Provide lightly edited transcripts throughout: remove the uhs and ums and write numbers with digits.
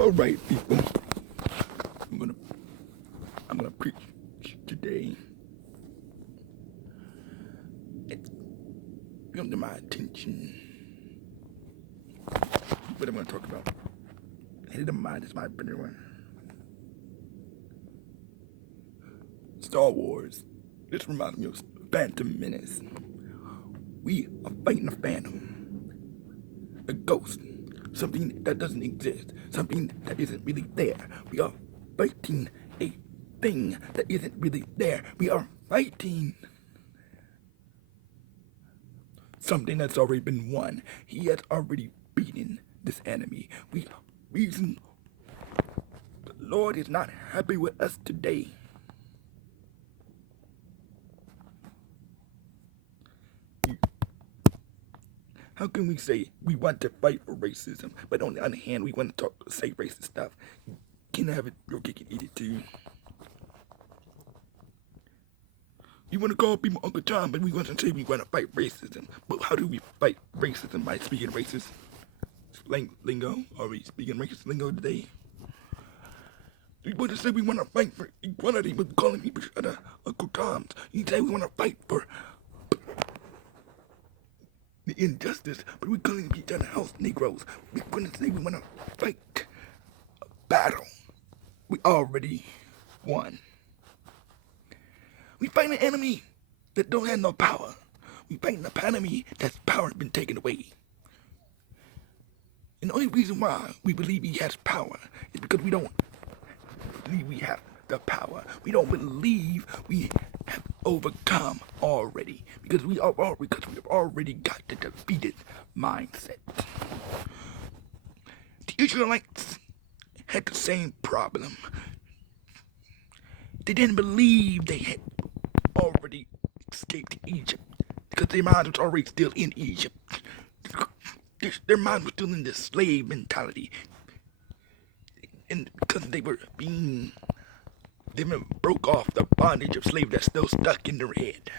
All right, people. I'm gonna I'm gonna preach today. It's come to my attention. What I'm gonna talk about. Head of mind is my better one. Star Wars. This reminds me of Phantom Menace. We are fighting a phantom, a ghost, something that doesn't exist, something that isn't really there. We are fighting a thing that isn't really there. We are fighting something that's already been won. He has already beaten this enemy. Reason the Lord is not happy with us today. How can we say we want to fight for racism, but on the other hand, we want to say racist stuff? You can have it, your cake and eat it too. You want to call people Uncle Tom, but we want to say we want to fight racism. But how do we fight racism? By speaking racist lingo? Are we speaking racist lingo today? We want to say we want to fight for equality, but calling people Uncle Toms. You say we want to fight for the injustice, but we're calling each other house Negroes. We're going to say we want to fight a battle. We already won. We fight an enemy that don't have no power. We fight an enemy that's power has been taken away. And the only reason why we believe he has power is because we don't believe we have the power. We don't believe we have overcome already because we have already got the defeated mindset. The Israelites had the same problem. They didn't believe they had already escaped Egypt because their mind was already still in Egypt. Their mind was still in the slave mentality. And because they broke off the bondage of slavery that's still stuck in their head.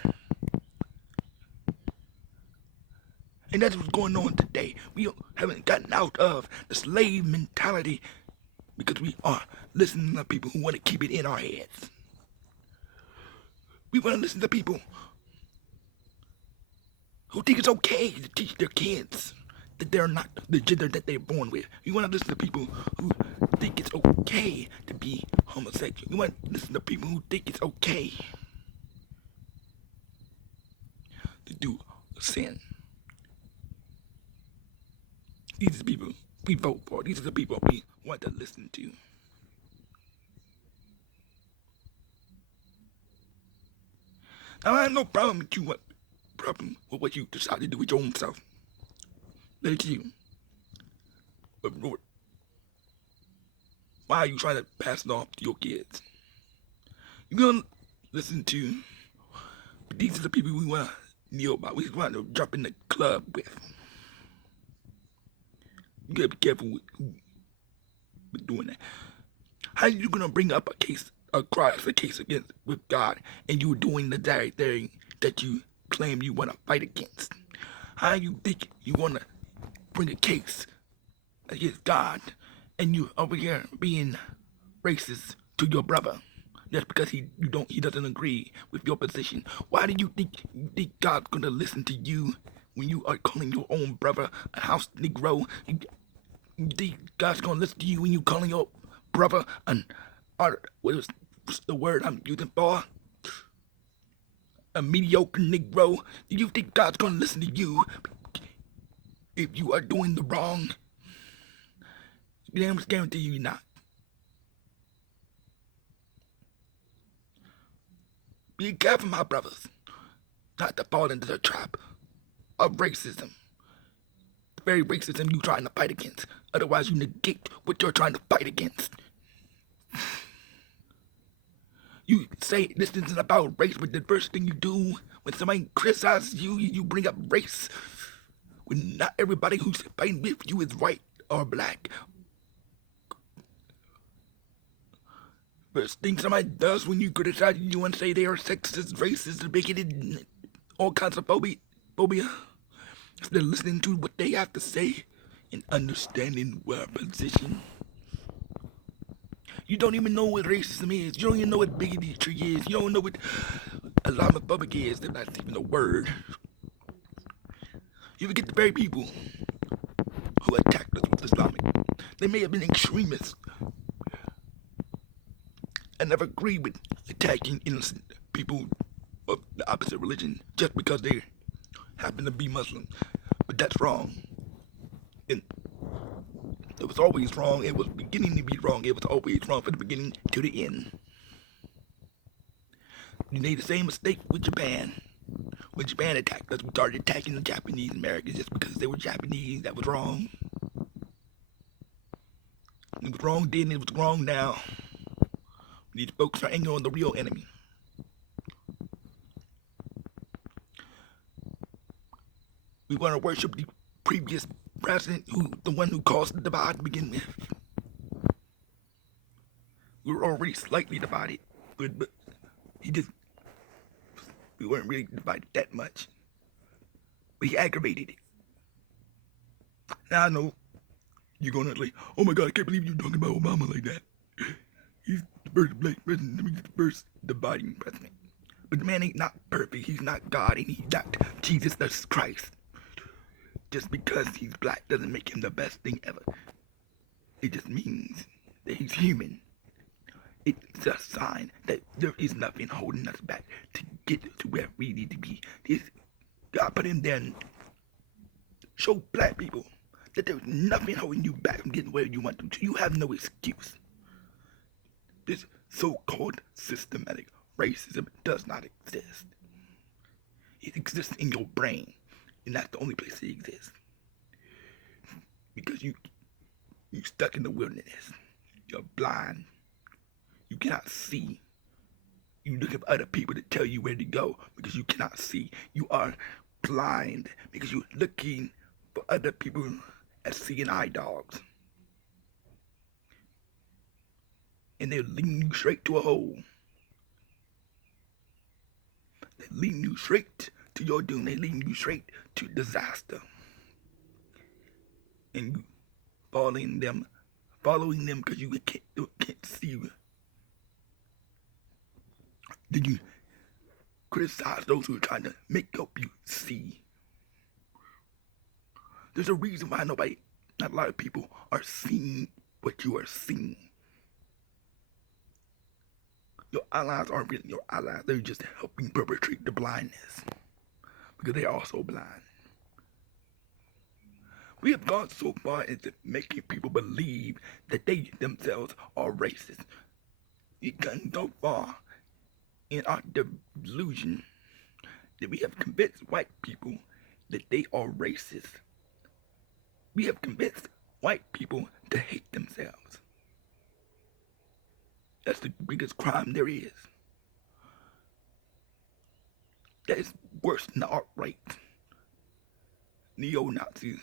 And that's what's going on today. We haven't gotten out of the slave mentality because we are listening to people who want to keep it in our heads. We want to listen to people who think it's okay to teach their kids that they're not the gender that they're born with. You want to listen to people who think it's okay to be homosexual. You want to listen to people who think it's okay to do sin. These are the people we vote for. These are the people we want to listen to. Now, I have no problem with what you decide to do with your own self. That's you. But Lord, why are you trying to pass it off to your kids? You're gonna listen to, but these are the people we want to kneel by. We want to jump in the club with. You gotta be careful with doing that. How are you gonna bring up a case against with God, and you're doing the very thing that you claim you want to fight against? How you think you want to bring a case against God, and you over here being racist to your brother just because he doesn't agree with your position? Why do you think God's gonna listen to you when you are calling your own brother a house Negro? You think God's gonna listen to you when you calling your brother what's the word I'm using for? A mediocre Negro? Do you think God's gonna listen to you if you are doing the wrong? I guarantee you you're not. Be careful, my brothers, not to fall into the trap of racism. The very racism you're trying to fight against. Otherwise, you negate what you're trying to fight against. You say this isn't about race, but the first thing you do when somebody criticizes you, you bring up race. When not everybody who's fighting with you is white or black. First thing somebody does when you criticize you want to say they are sexist, racist, bigoted, all kinds of phobia. Instead of listening to what they have to say and understanding their position. You don't even know what racism is. You don't even know what bigotry is. You don't know what Islamophobic is. That's even a word. You forget the very people who attacked us with Islamic. They may have been extremists. I never agree with attacking innocent people of the opposite religion just because they happen to be Muslim. But that's wrong. And it was always wrong. It was beginning to be wrong. It was always wrong from the beginning to the end. You made the same mistake with Japan. When Japan attacked us, we started attacking the Japanese Americans just because they were Japanese. That was wrong. It was wrong then, it was wrong now. We need to focus our anger on the real enemy. We want to worship the previous president, the one who caused the divide to begin with. We were already slightly divided, but we weren't really divided that much. But he aggravated it. Now I know you're gonna like, oh my God, I can't believe you're talking about Obama like that. He's the first black president, he's the first dividing president. But the man ain't not perfect, he's not God, and he's not Jesus the Christ. Just because he's black doesn't make him the best thing ever. It just means that he's human. It's a sign that there is nothing holding us back to get to where we need to be. God put him there and show black people that there's nothing holding you back from getting where you want to. You have no excuse. This so-called systematic racism does not exist. It exists in your brain, and that's the only place it exists. Because you're stuck in the wilderness. You're blind. You cannot see. You look at other people to tell you where to go because you cannot see. You are blind because you're looking for other people as seeing eye dogs. And they're leading you straight to a hole. They're leading you straight to your doom. They're leading you straight to disaster. And you following them because you can't see. Then you criticize those who are trying to help you see. There's a reason why not a lot of people are seeing what you are seeing. Your allies aren't really your allies. They're just helping perpetrate the blindness. Because they are also blind. We have gone so far into making people believe that they themselves are racist. We've gone so far in our delusion that we have convinced white people that they are racist. We have convinced white people to hate themselves. That's the biggest crime there is. That is worse than the alt-right. Neo-Nazis.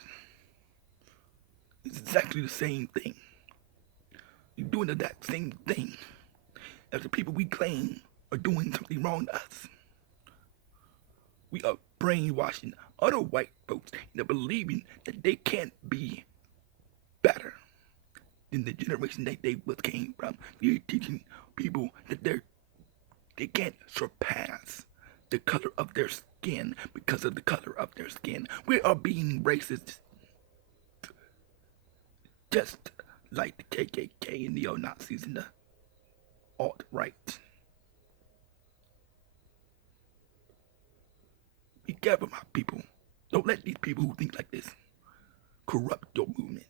It's exactly the same thing. You're doing the exact same thing as the people we claim are doing something wrong to us. We are brainwashing other white folks into believing that they can't be better than the generation that they came from. You're teaching people that they can't surpass the color of their skin because of the color of their skin. We are being racist just like the KKK and neo-Nazis and the alt-right. Be careful, my people. Don't let these people who think like this corrupt your movement.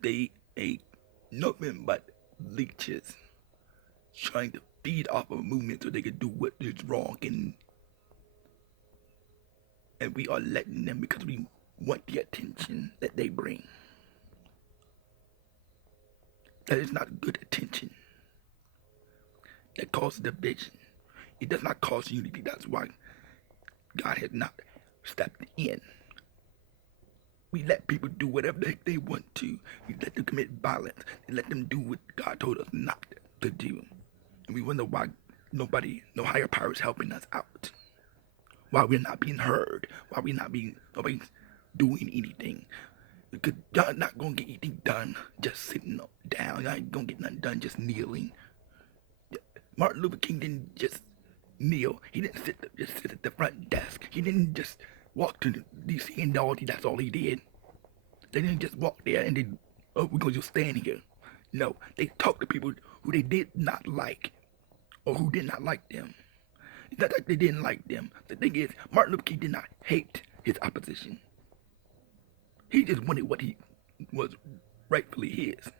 They ain't nothing but leeches trying to feed off of a movement so they can do what is wrong, and we are letting them because we want the attention that they bring. That is not good attention. That causes division. It does not cause unity. That's why God has not stepped in. We let people do whatever they want to. We let them commit violence. We let them do what God told us not to do. And we wonder why no higher power is helping us out. Why we're not being heard. Why nobody's doing anything. Because y'all not gonna get anything done just sitting down. Y'all ain't gonna get nothing done just kneeling. Martin Luther King didn't just kneel. He didn't just sit at the front desk. He didn't just walk to DC and that's all he did. They didn't just walk there and then, oh, we're gonna just stand here. No, they talked to people who they did not like or who did not like them. It's not like they didn't like them. The thing is, Martin Luther King did not hate his opposition. He just wanted what he was rightfully his.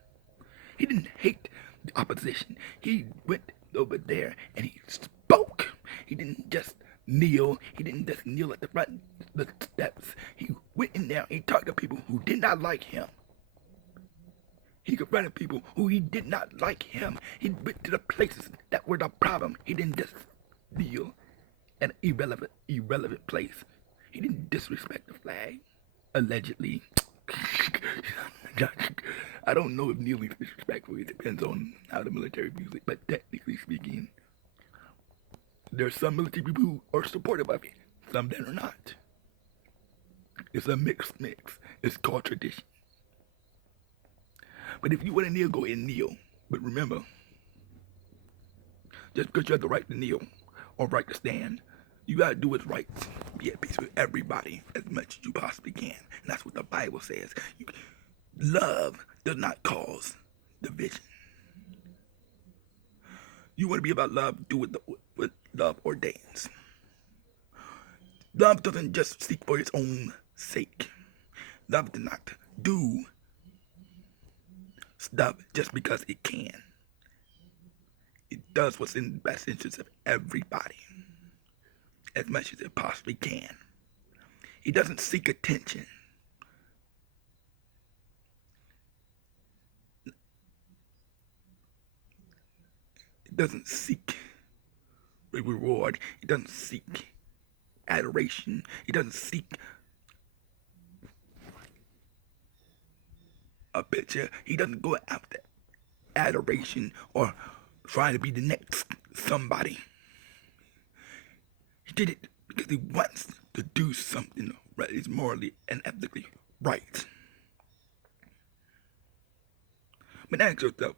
He didn't hate the opposition. He went over there and he spoke. He didn't just kneel. He didn't just kneel at the front the steps. He went in there and he talked to people who did not like him. He confronted people who he did not like him. He went to the places that were the problem. He didn't just kneel at an irrelevant place. He didn't disrespect the flag. Allegedly. I don't know if kneeling is disrespectful. It depends on how the military views it. But technically speaking, there's some military people who are supportive of it. Some that are not. It's a mix. It's called tradition. But if you want to kneel, go ahead and kneel. But remember, just because you have the right to kneel or right to stand, you gotta do what's right. Be at peace with everybody as much as you possibly can. And that's what the Bible says. Love does not cause division. You want to be about love, do what love ordains. Love doesn't just seek for its own sake. Love does not do stuff just because it can. It does what's in the best interest of everybody, as much as it possibly can. It doesn't seek attention. It doesn't seek a reward. It doesn't seek adoration. It doesn't seek a picture. He doesn't go after adoration or trying to be the next somebody. He did it because he wants to do something that is morally and ethically right. But ask yourself,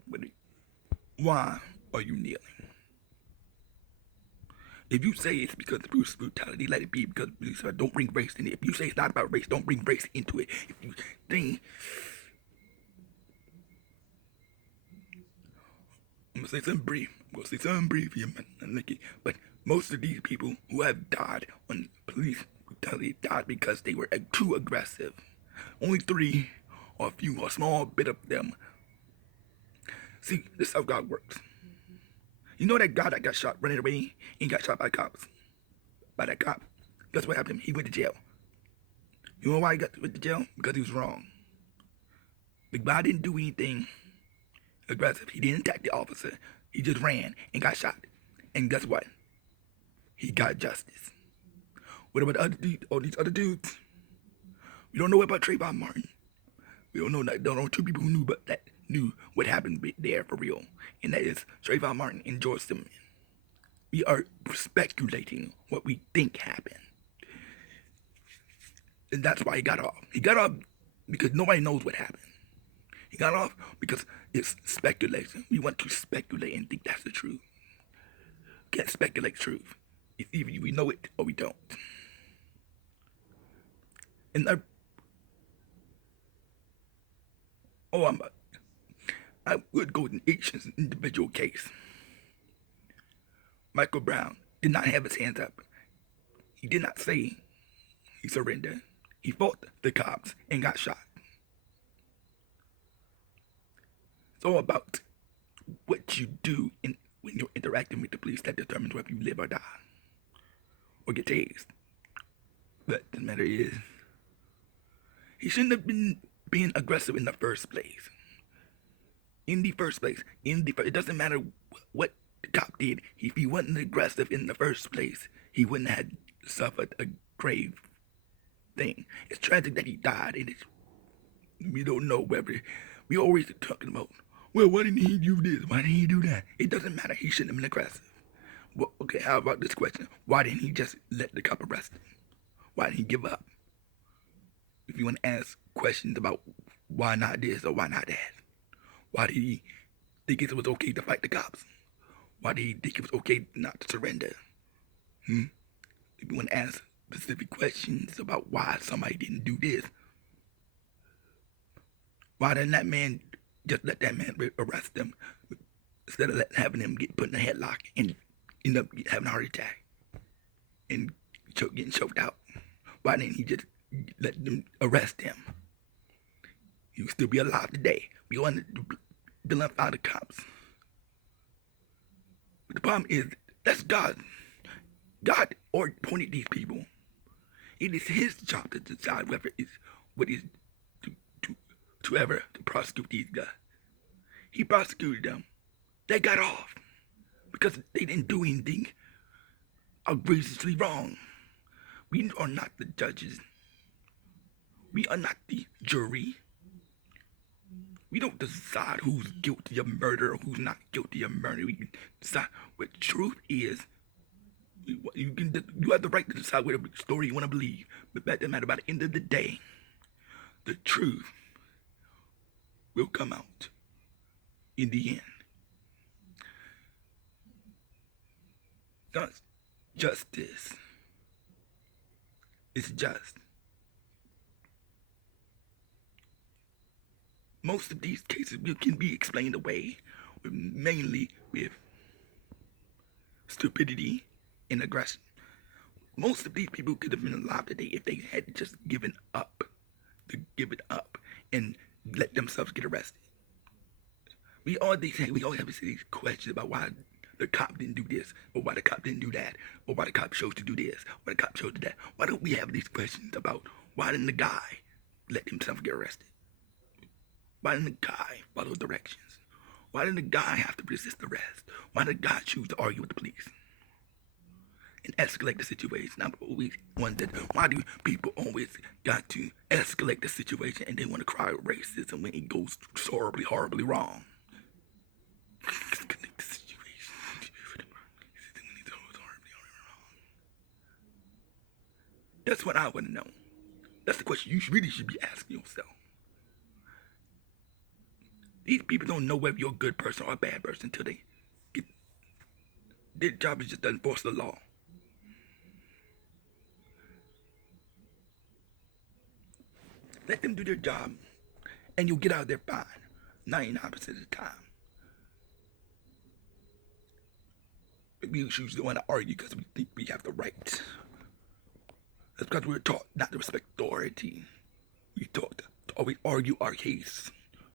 why are you kneeling? If you say it's because of police brutality, let it be because police don't bring race in it. If you say it's not about race, don't bring race into it. If you think, I'm gonna say something brief here, man. But most of these people who have died on police brutality died because they were too aggressive. Only 3 or a few, or a small bit of them. See, this is how God works. You know that guy that got shot running away and got shot by cops? By that cop. Guess what happened? He went to jail. You know why he went to jail? Because he was wrong. The guy didn't do anything aggressive. He didn't attack the officer. He just ran and got shot. And guess what? He got justice. What about all these other dudes? We don't know about Trayvon Martin. We don't know 2 people who knew what happened there for real. And that is Trayvon Martin and George Zimmerman. We are speculating what we think happened. And that's why he got off. He got off because nobody knows what happened. He got off because it's speculation. We want to speculate and think that's the truth. We can't speculate truth. It's either we know it or we don't. And I would go to each individual case. Michael Brown did not have his hands up. He did not say he surrendered. He fought the cops and got shot. It's all about what you do when you're interacting with the police that determines whether you live or die. Or get tased. But the matter is, he shouldn't have been being aggressive in the first place. It doesn't matter what the cop did. If he wasn't aggressive in the first place, he wouldn't have suffered a grave thing. It's tragic that he died, and we don't know whether. We always talking about, well, why didn't he do this? Why didn't he do that? It doesn't matter. He shouldn't have been aggressive. Well, okay, how about this question? Why didn't he just let the cop arrest him? Why didn't he give up? if you want to ask questions about why not this or why not that, why did he think it was okay to fight the cops? Why did he think it was okay not to surrender? If you want to ask specific questions about why somebody didn't do this, why didn't that man just let that man arrest them instead of having him get put in a headlock and end up having a heart attack and getting choked out? Why didn't he just let them arrest him? He would still be alive today. We wanted to vilify the cops. But the problem is, that's God. God appointed these people. It is his job to decide whether it's what is to ever to prosecute these guys. He prosecuted them. They got off because they didn't do anything egregiously wrong. We are not the judges. We are not the jury. We don't decide who's guilty of murder or who's not guilty of murder. We can decide what truth is. You have the right to decide whatever story you want to believe. But that doesn't matter. By the end of the day, the truth will come out in the end. God's justice is just. Most of these cases can be explained away mainly with stupidity and aggression. Most of these people could have been alive today if they had just given up, and let themselves get arrested. We always have these questions about why the cop didn't do this, or why the cop didn't do that, or why the cop chose to do this, or why the cop chose to do that. Why don't we have these questions about why didn't the guy let himself get arrested? Why didn't the guy follow directions? Why didn't the guy have to resist arrest? Why did the guy choose to argue with the police and escalate the situation? I've always wondered, why do people always got to escalate the situation and they want to cry racism when it goes so horribly wrong? Escalate the situation. That's what I want to know. That's the question you really should be asking yourself. These people don't know whether you're a good person or a bad person until they get. Their job is just to enforce the law. Let them do their job, and you'll get out of there fine, 99% of the time. We usually want to argue because we think we have the right. That's because we're taught not to respect authority. We taught to always argue our case.